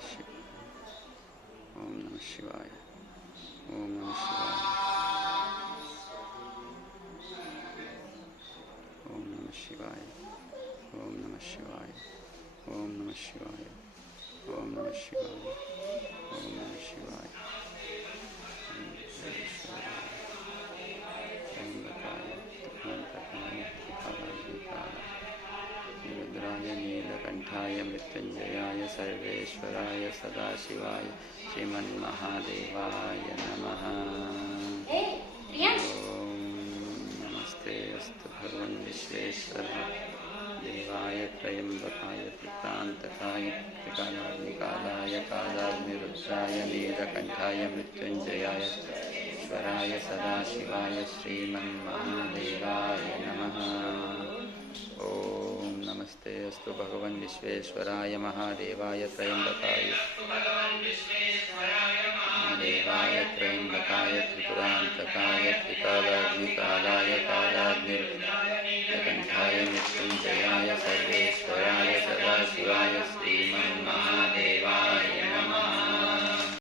ओम नमः शिवाय। ओम नमः शिवाय। ओम नमः शिवाय। ओम नमः शिवाय। ओम नमः शिवाय। ओम नमः शिवाय। ओम नमः शिवाय। रुद्राय नीलकंठाय मृत्युंजयाय सर्वेश्वराय सदाशिवाय श्रीमन्महादेवाय नमः। ओम नमस्ते अस्तु भगवन् विश्वेश्वराय देवाय त्रयंबकाय त्रिप्रांतकाय त्रिकालाग्निकालाय कालाग्निरुद्राय नीलकंठाय मृत्युंजयाय ईश्वराय सदाशिवाय श्रीमन्महादेवाय नमः। ओम नमस्ते अस्तु भगवन् विश्वेश्वराय महादेवाय त्रयंबकाय महादेवाय त्रयंबकाय त्रिपुरांतकाय त्रिकालाग्निकालाय कालाग्निकंठाय मृत्युंजयाय सर्वेश्वराय सदाशिवाय